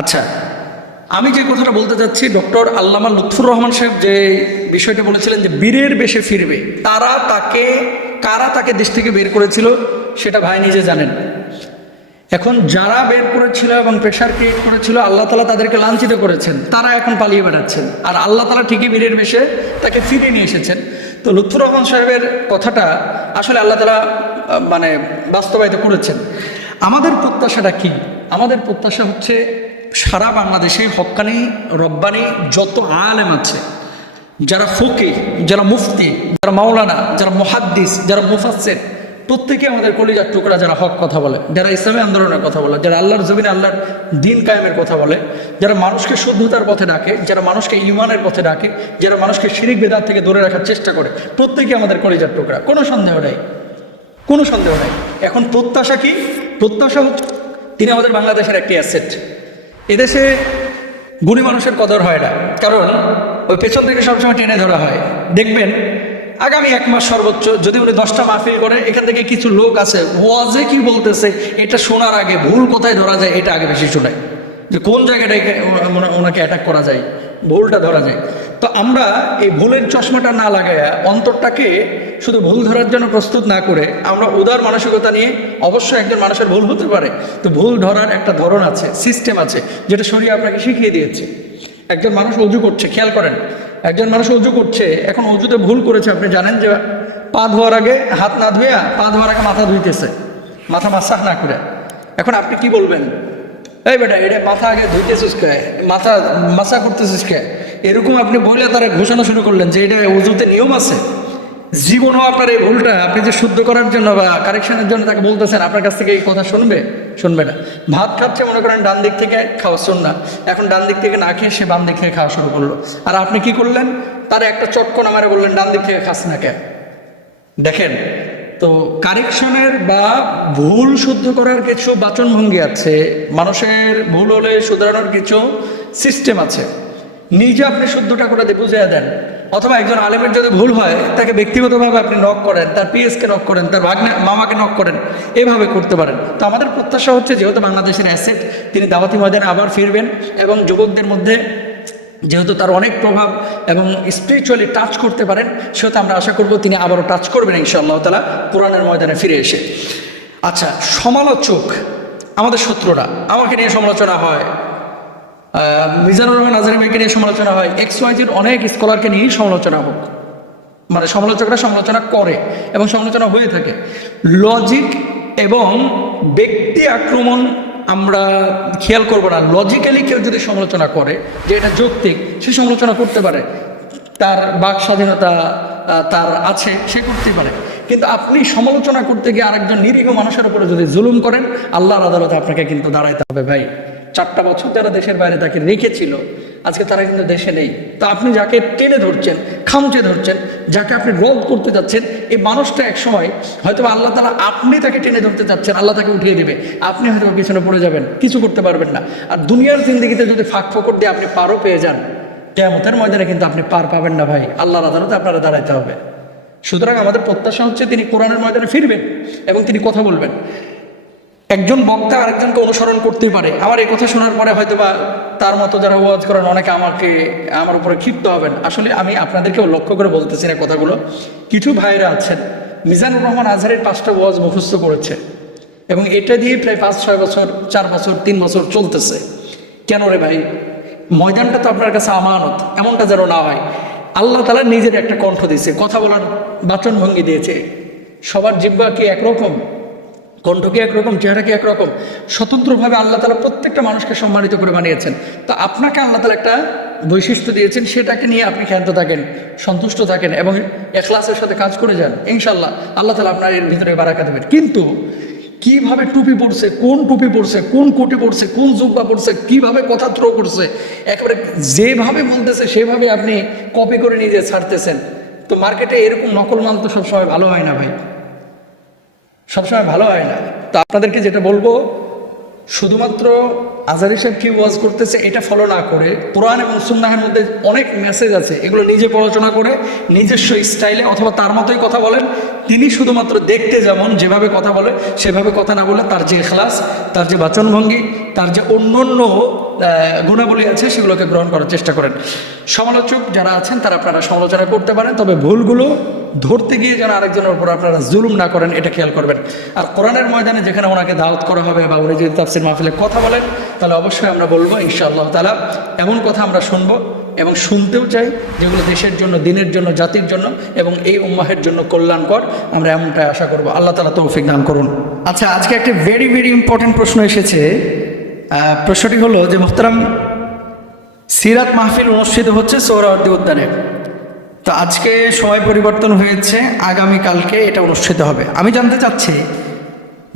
আচ্ছা আমি যে কথাটা বলতে চাচ্ছি ডক্টর আল্লামা লুৎফুর রহমান সাহেব যে বিষয়টা বলেছিলেন যে বীরের বেশে ফিরবে তারা তাকে কারা তাকে দেশ থেকে বের করেছিল সেটা ভাই নিজে জানেন এখন যারা বের করেছিল এবং প্রেশার ক্রিয়েট করেছিল আল্লাহ তালা তাদেরকে লাঞ্ছিত করেছেন তারা এখন পালিয়ে বেড়াচ্ছেন আর আল্লাহ তালা ঠিকই বীরের বেশে তাকে ফিরিয়ে নিয়ে এসেছেন তো লুৎফুর রহমান সাহেবের কথাটা আসলে আল্লাহ তালা মানে বাস্তবায়িত করেছেন আমাদের প্রত্যাশাটা কি আমাদের প্রত্যাশা হচ্ছে সারা বাংলাদেশে হকানি রব্বানি যত আলেম আছে যারা ফকি যারা মুফতি যারা মাওলানা যারা মহাদ্দিস যারা মুফাসের প্রত্যেকে আমাদের কলিজার টুকরা যারা হক কথা বলে যারা ইসলামী আন্দোলনের কথা বলে যারা আল্লাহর জমিনে আল্লাহর দিন কায়েমের কথা বলে যারা মানুষকে শুদ্ধতার পথে ডাকে যারা মানুষকে ইমানের পথে ডাকে যারা মানুষকে শিরিক বেদার থেকে দূরে রাখার চেষ্টা করে প্রত্যেকে আমাদের কলিজার টুকরা কোনো সন্দেহ নেই কোনো সন্দেহ নেই এখন প্রত্যাশা কি প্রত্যাশা হচ্ছে তিনি আমাদের বাংলাদেশের একটি অ্যাসেট এদেশে গুণী মানুষের কদর হয় না কারণ ওই পেছন থেকে সবসময় টেনে ধরা হয় দেখবেন আগামী এক মাস সর্বোচ্চ যদি উনি দশটা মাহফিল করে এখান থেকে কিছু লোক আছে ওয়াজে কি বলতেছে এটা শোনার আগে ভুল কোথায় ধরা যায় এটা আগে বেশি শোনায় যে কোন জায়গাটায় ওনাকে অ্যাটাক করা যায় ভুলটা ধরা যায় তো আমরা এই ভুলের চশমাটা না লাগাইয়া অন্তরটাকে শুধু ভুল ধরার জন্য প্রস্তুত না করে আমরা উদার মানসিকতা নিয়ে অবশ্যই একজন মানুষের ভুল হতে পারে তো ভুল ধরার একটা ধরন আছে সিস্টেম আছে যেটা শরীর আপনাকে শিখিয়ে দিয়েছে একজন মানুষ অজু করছে খেয়াল করেন একজন মানুষ অজু করছে এখন অজুতে ভুল করেছে আপনি জানেন যে পা ধোয়ার আগে হাত না ধুয়ে পা ধোয়ার আগে মাথা ধুইতেছে মাথা মাসাহ না করে এখন আপনি কি বলবেন এই বেটা এটা মাথা আগে ধুইতেছিস কে মাথা মাসা করতেছিস কে এরকম আপনি বলে তারা ঘোষণা শুরু করলেন যে এটা উজুতে নিয়ম আছে জীবনও আপনার এই ভুলটা আপনি যে শুদ্ধ করার জন্য বা কারেকশনের জন্য তাকে বলতেছেন আপনার কাছ থেকে এই কথা শুনবে শুনবে না ভাত খাচ্ছে মনে করেন ডান দিক থেকে খাওয়া শুন না এখন ডান দিক থেকে না খেয়ে সে বাম দিক থেকে খাওয়া শুরু করলো আর আপনি কি করলেন তার একটা চটকন আমারে বললেন ডান দিক থেকে খাস না কেন দেখেন তো কারেকশনের বা ভুল শুদ্ধ করার কিছু বাচনভঙ্গি আছে মানুষের ভুল হলে শুধরানোর কিছু সিস্টেম আছে নিজে আপনি শুদ্ধটা করে বুঝিয়ে দেন অথবা একজন আলেমের যদি ভুল হয় তাকে ব্যক্তিগতভাবে আপনি নক করেন তার পিএসকে নক করেন তার ভাগ্নে মামাকে নক করেন এভাবে করতে পারেন তো আমাদের প্রত্যাশা হচ্ছে যেহেতু বাংলাদেশের অ্যাসেট তিনি দাওয়াতি ময়দানে আবার ফিরবেন এবং যুবকদের মধ্যে যেহেতু তার অনেক প্রভাব এবং স্পিরিচুয়ালি টাচ করতে পারেন সেহেতু আমরা আশা করব তিনি আবারও টাচ করবেন ইনশাআল্লাহ তালা পুরাণের ময়দানে ফিরে এসে আচ্ছা সমালোচক আমাদের শত্রুরা আমাকে নিয়ে সমালোচনা হয় মিজানুর রহমান আজহারি ভাইকে নিয়ে সমালোচনা হয় এক্স ওয়াইজির অনেক স্কলারকে নিয়েই সমালোচনা হোক মানে সমালোচকরা সমালোচনা করে এবং সমালোচনা হয়ে থাকে লজিক এবং ব্যক্তি আক্রমণ আমরা খেয়াল করবো না লজিক্যালি কেউ যদি সমালোচনা করে যে এটা যৌক্তিক সে সমালোচনা করতে পারে তার বাক স্বাধীনতা তার আছে সে করতে পারে কিন্তু আপনি সমালোচনা করতে গিয়ে আরেকজন নিরীহ মানুষের উপরে যদি জুলুম করেন আল্লাহর আদালতে আপনাকে কিন্তু দাঁড়াইতে হবে ভাই চারটা বছর যারা দেশের বাইরে তাকে রেখেছিল আজকে তারা কিন্তু দেশে নেই তা আপনি যাকে টেনে ধরছেন খামচে ধরছেন যাকে আপনি রোধ করতে যাচ্ছেন এই মানুষটা এক সময় হয়তো আল্লাহ তারা আপনি তাকে টেনে ধরতে চাচ্ছেন আল্লাহ তাকে উঠিয়ে দেবে আপনি হয়তো পিছনে পড়ে যাবেন কিছু করতে পারবেন না আর দুনিয়ার জিন্দিগিতে যদি ফাঁক ফোকর দিয়ে আপনি পারও পেয়ে যান কেমতের ময়দানে কিন্তু আপনি পার পাবেন না ভাই আল্লাহর আদালতে আপনারা দাঁড়াইতে হবে সুতরাং আমাদের প্রত্যাশা হচ্ছে তিনি কোরআনের ময়দানে ফিরবেন এবং তিনি কথা বলবেন একজন বক্তা আরেকজনকে অনুসরণ করতে পারে আমার এই কথা শোনার পরে হয়তো বা তার মতো যারা ওয়াজ করেন অনেকে আমাকে আমার উপরে ক্ষিপ্ত হবেন আসলে আমি আপনাদেরকেও লক্ষ্য করে বলতেছি না কথাগুলো কিছু ভাইরা আছেন মিজানুর রহমান আজহারের পাঁচটা ওয়াজ মুখস্থ করেছে এবং এটা দিয়ে প্রায় পাঁচ ছয় বছর চার বছর তিন বছর চলতেছে কেন রে ভাই ময়দানটা তো আপনার কাছে আমানত এমনটা যেন না হয় আল্লাহ তালা নিজের একটা কণ্ঠ দিয়েছে কথা বলার বাচন ভঙ্গি দিয়েছে সবার জিব্বা কি একরকম কণ্ঠ কি একরকম চেহারা কি একরকম স্বতন্ত্রভাবে আল্লাহ তালা প্রত্যেকটা মানুষকে সম্মানিত করে বানিয়েছেন তো আপনাকে আল্লাহ তালা একটা বৈশিষ্ট্য দিয়েছেন সেটাকে নিয়ে আপনি ক্ষান্ত থাকেন সন্তুষ্ট থাকেন এবং এক্লাসের সাথে কাজ করে যান ইনশাল্লাহ আল্লাহ তালা আপনার এর ভিতরে বারাকা দেবেন কিন্তু কিভাবে টুপি পড়ছে কোন টুপি পড়ছে কোন কোটি পড়ছে কোন জুব্বা পড়ছে কিভাবে কথা থ্রো করছে একেবারে যেভাবে বলতেছে সেভাবে আপনি কপি করে নিয়ে ছাড়তেছেন তো মার্কেটে এরকম নকল মাল তো সবসময় ভালো হয় না ভাই সবসময় ভালো হয় না তা আপনাদেরকে যেটা বলবো শুধুমাত্র আজারি সাহেব কি ওয়াজ করতেছে এটা ফলো না করে কোরআন এবং সুন্নাহের মধ্যে অনেক মেসেজ আছে এগুলো নিজে পড়াশোনা করে নিজস্ব স্টাইলে অথবা তার মতোই কথা বলেন তিনি শুধুমাত্র দেখতে যেমন যেভাবে কথা বলে সেভাবে কথা না বলে তার যে এখলাস তার যে বাচনভঙ্গি তার যে অন্য অন্য গুণাবলী আছে সেগুলোকে গ্রহণ করার চেষ্টা করেন সমালোচক যারা আছেন তারা আপনারা সমালোচনা করতে পারেন তবে ভুলগুলো ধরতে গিয়ে যেন আরেকজনের উপর আপনারা জুলুম না করেন এটা খেয়াল করবেন আর কোরআনের ময়দানে যেখানে ওনাকে দাওয়াত করা হবে বা উনি যদি তাফসির মাহফিলে কথা বলেন তাহলে অবশ্যই আমরা বলবো আল্লাহ তালা এমন কথা আমরা শুনবো এবং শুনতেও চাই যেগুলো দেশের জন্য দিনের জন্য জাতির জন্য এবং এই উম্মাহের জন্য কল্যাণকর আমরা এমনটাই আশা করব আল্লাহ তালা তৌফিক দান করুন আচ্ছা আজকে একটা ভেরি ভেরি ইম্পর্টেন্ট প্রশ্ন এসেছে প্রশ্নটি হলো যে মোখতারাম সিরাত মাহফিল অনুষ্ঠিত হচ্ছে সৌরাবর্দী উদ্যানে তো আজকে সময় পরিবর্তন হয়েছে আগামীকালকে এটা অনুষ্ঠিত হবে আমি জানতে চাচ্ছি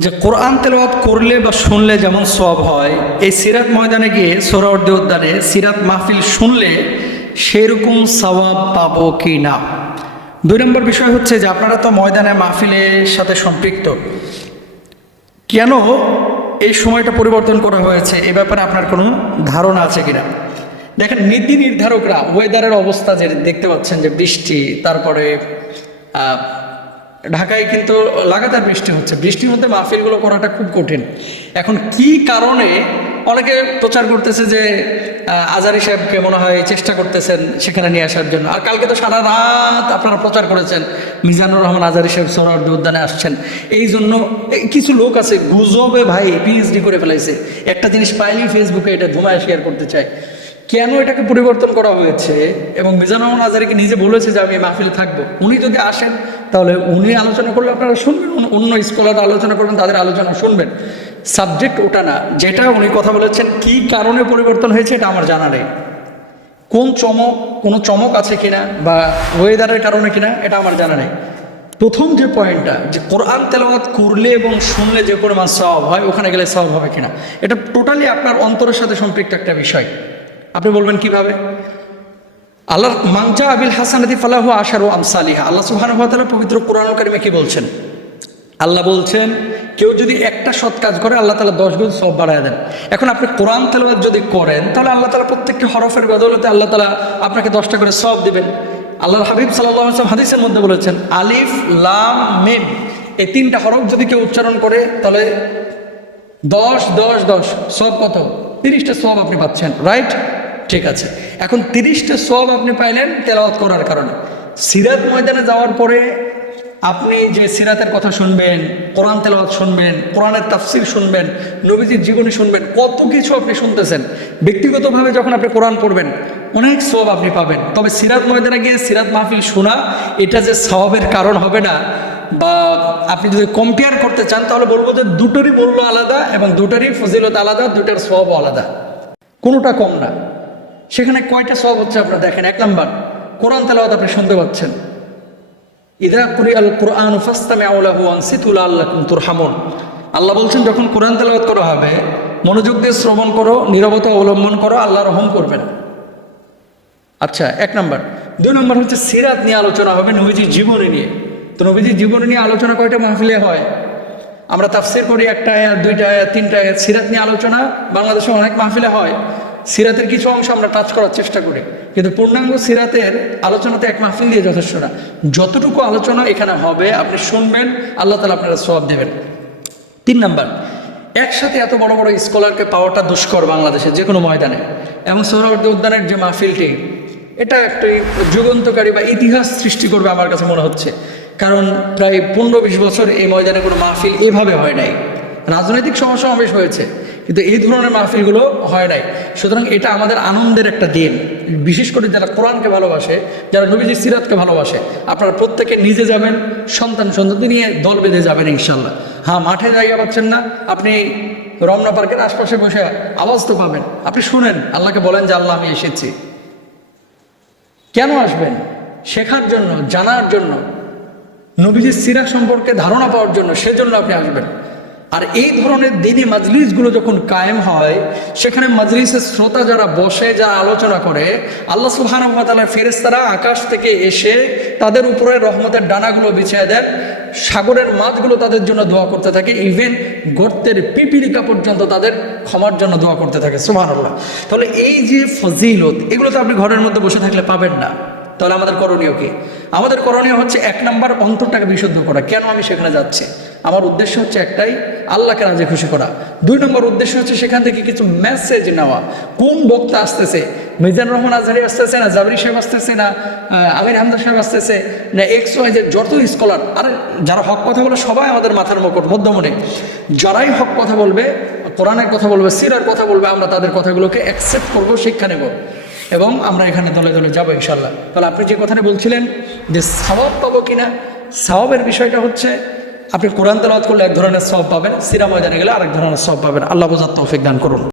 যে কোরআন তেলাওয়াত করলে বা শুনলে যেমন সব হয় এই সিরাত ময়দানে গিয়ে সোহরাউদ্দি উদ্যানে সিরাত মাহফিল শুনলে সেরকম সবাব পাবো কি না দুই নম্বর বিষয় হচ্ছে যে আপনারা তো ময়দানে মাহফিলের সাথে সম্পৃক্ত কেন এই সময়টা পরিবর্তন করা হয়েছে এ ব্যাপারে আপনার কোনো ধারণা আছে কিনা দেখেন নীতি নির্ধারকরা ওয়েদারের অবস্থা যে দেখতে পাচ্ছেন যে বৃষ্টি তারপরে ঢাকায় কিন্তু লাগাতার বৃষ্টি হচ্ছে বৃষ্টির মধ্যে মাহফিলগুলো করাটা খুব কঠিন এখন কি কারণে অনেকে প্রচার করতেছে যে আজারি সাহেবকে মনে হয় চেষ্টা করতেছেন সেখানে নিয়ে আসার জন্য আর কালকে তো সারা রাত আপনারা প্রচার করেছেন মিজানুর রহমান আজারি সাহেব সরার্দি উদ্যানে আসছেন এই জন্য কিছু লোক আছে গুজবে ভাই পিএইচডি করে ফেলাইছে একটা জিনিস পাইলেই ফেসবুকে এটা ধুমায় শেয়ার করতে চায় কেন এটাকে পরিবর্তন করা হয়েছে এবং মিজান রহমান আজারিকে নিজে বলেছে যে আমি মাহফিল থাকবো উনি যদি আসেন তাহলে উনি আলোচনা করলে আপনারা শুনবেন অন্য স্কলার আলোচনা করবেন তাদের আলোচনা শুনবেন সাবজেক্ট ওটা না যেটা উনি কথা বলেছেন কি কারণে পরিবর্তন হয়েছে এটা আমার জানা নেই কোন চমক কোনো চমক আছে কিনা বা ওয়েদারের কারণে কিনা এটা আমার জানা নেই প্রথম যে পয়েন্টটা যে কোরআন তেলাওয়াত করলে এবং শুনলে যে পরিমাণ সব হয় ওখানে গেলে সব হবে কিনা এটা টোটালি আপনার অন্তরের সাথে সম্পৃক্ত একটা বিষয় আপনি বলবেন কিভাবে আল্লাহ মাংজা আবিল হাসান ফালাহ আশার আমসালিহা আল্লাহ সুহানুভাতালা পবিত্র কোরআন কারিমে কি বলছেন আল্লাহ বলছেন কেউ যদি একটা সৎ কাজ করে আল্লাহ তালা দশ গুণ সব বাড়ায় দেন এখন আপনি কোরআন তেলাওয়াত যদি করেন তাহলে আল্লাহ তালা প্রত্যেকটি হরফের বদলতে আল্লাহ তালা আপনাকে দশটা করে সব দেবেন আল্লাহ হাবিব সাল্লাহ হাদিসের মধ্যে বলেছেন আলিফ লাম মেম এই তিনটা হরফ যদি কেউ উচ্চারণ করে তাহলে দশ দশ দশ সব কত তিরিশটা সব আপনি পাচ্ছেন রাইট ঠিক আছে এখন তিরিশটা সব আপনি পাইলেন তেলাওয়াত করার কারণে সিরাত ময়দানে যাওয়ার পরে আপনি যে সিরাতের কথা শুনবেন কোরআন তেলাওয়াত শুনবেন কোরআনের তাফসির শুনবেন নবীজির জীবনী শুনবেন কত কিছু আপনি শুনতেছেন ব্যক্তিগতভাবে যখন আপনি কোরআন পড়বেন অনেক সব আপনি পাবেন তবে সিরাত ময়দানে গিয়ে সিরাত মাহফিল শোনা এটা যে সবাবের কারণ হবে না বা আপনি যদি কম্পেয়ার করতে চান তাহলে বলবো যে দুটোরই মূল্য আলাদা এবং দুটোরই ফজিলত আলাদা দুটার সব আলাদা কোনোটা কম না সেখানে কয়টা সব হচ্ছে আপনার দেখেন এক নম্বর কোরআন তালাওয়াত আপনি শুনতে পাচ্ছেন ইদা কুরি আল কোরআন ফাস্তামে আউলাহু আনসিতুল আল্লাহ তুর হামন আল্লাহ বলছেন যখন কোরআন তেলাওয়াত করা হবে মনোযোগ দিয়ে শ্রবণ করো নিরবতা অবলম্বন করো আল্লাহ রহম করবেন আচ্ছা এক নম্বর দুই নম্বর হচ্ছে সিরাত নিয়ে আলোচনা হবে নবীজির জীবনী নিয়ে তো নবীজির জীবনী নিয়ে আলোচনা কয়টা মাহফিলে হয় আমরা তাফসির করি একটা আয়াত দুইটা আয়াত তিনটা আয়াত সিরাত নিয়ে আলোচনা বাংলাদেশে অনেক মাহফিলে হয় সিরাতের কিছু অংশ আমরা টাচ করার চেষ্টা করি কিন্তু পূর্ণাঙ্গ সিরাতের আলোচনাতে এক মাহফিল দিয়ে যথেষ্ট না যতটুকু আলোচনা এখানে হবে আপনি শুনবেন আল্লাহ তালা আপনারা সব দেবেন তিন নাম্বার একসাথে এত বড় বড় স্কলারকে পাওয়াটা দুষ্কর বাংলাদেশে যে কোনো ময়দানে এবং সোহরাবর্দী উদ্যানের যে মাহফিলটি এটা একটি যুগন্তকারী বা ইতিহাস সৃষ্টি করবে আমার কাছে মনে হচ্ছে কারণ প্রায় পনেরো বিশ বছর এই ময়দানে কোনো মাহফিল এভাবে হয় নাই রাজনৈতিক সমস্যা সমাবেশ হয়েছে কিন্তু এই ধরনের মাহফিলগুলো হয় নাই সুতরাং এটা আমাদের আনন্দের একটা দিন বিশেষ করে যারা কোরআনকে ভালোবাসে যারা নবীজি সিরাতকে ভালোবাসে আপনারা প্রত্যেকে নিজে যাবেন সন্তান সন্ততি নিয়ে দল বেঁধে যাবেন ইনশাল্লাহ হ্যাঁ মাঠে জায়গা পাচ্ছেন না আপনি রমনা পার্কের আশপাশে বসে আওয়াজ তো পাবেন আপনি শুনেন আল্লাহকে বলেন যে আল্লাহ আমি এসেছি কেন আসবেন শেখার জন্য জানার জন্য নবীজির সিরা সম্পর্কে ধারণা পাওয়ার জন্য সেজন্য আপনি আসবেন আর এই ধরনের দিনী মাজলিসগুলো যখন কায়েম হয় সেখানে মাজলিসের শ্রোতা যারা বসে যারা আলোচনা করে আল্লাহ সুহান ফেরেস্তারা আকাশ থেকে এসে তাদের উপরে রহমতের ডানাগুলো বিছিয়ে দেন সাগরের মাছগুলো তাদের জন্য দোয়া করতে থাকে ইভেন গর্তের পিপিলিকা পর্যন্ত তাদের ক্ষমার জন্য দোয়া করতে থাকে সুহানুল্লাহ তাহলে এই যে ফজিলত এগুলো তো আপনি ঘরের মধ্যে বসে থাকলে পাবেন না তাহলে আমাদের করণীয় কি আমাদের করণীয় হচ্ছে এক নম্বর অন্তরটাকে বিশুদ্ধ করা কেন আমি সেখানে যাচ্ছি আমার উদ্দেশ্য হচ্ছে একটাই আল্লাহকে রাজে খুশি করা দুই নম্বর উদ্দেশ্য হচ্ছে সেখান থেকে কিছু মেসেজ নেওয়া কোন বক্তা আসতেছে মিজান রহমান আজহারি আসতেছে না জাবরি সাহেব আসতেছে না আমির আহমদা সাহেব আসতেছে না এক্স ওয়াই যে যত স্কলার আর যারা হক কথা বলে সবাই আমাদের মাথার মকট মধ্যমনে যারাই হক কথা বলবে কোরআনের কথা বলবে সিরার কথা বলবে আমরা তাদের কথাগুলোকে অ্যাকসেপ্ট করবো শিক্ষা নেব এবং আমরা এখানে দলে দলে যাবো ইনশাল্লাহ তাহলে আপনি যে কথাটা বলছিলেন যে স্বভাব পাবো কিনা স্বভাবের বিষয়টা হচ্ছে আপনি কোরআন তেলাওয়াত করলে এক ধরনের সব পাবেন সিরা ময়দানে গেলে আরেক ধরনের সব পাবেন আল্লাহ বোঝার তৌফিক দান করুন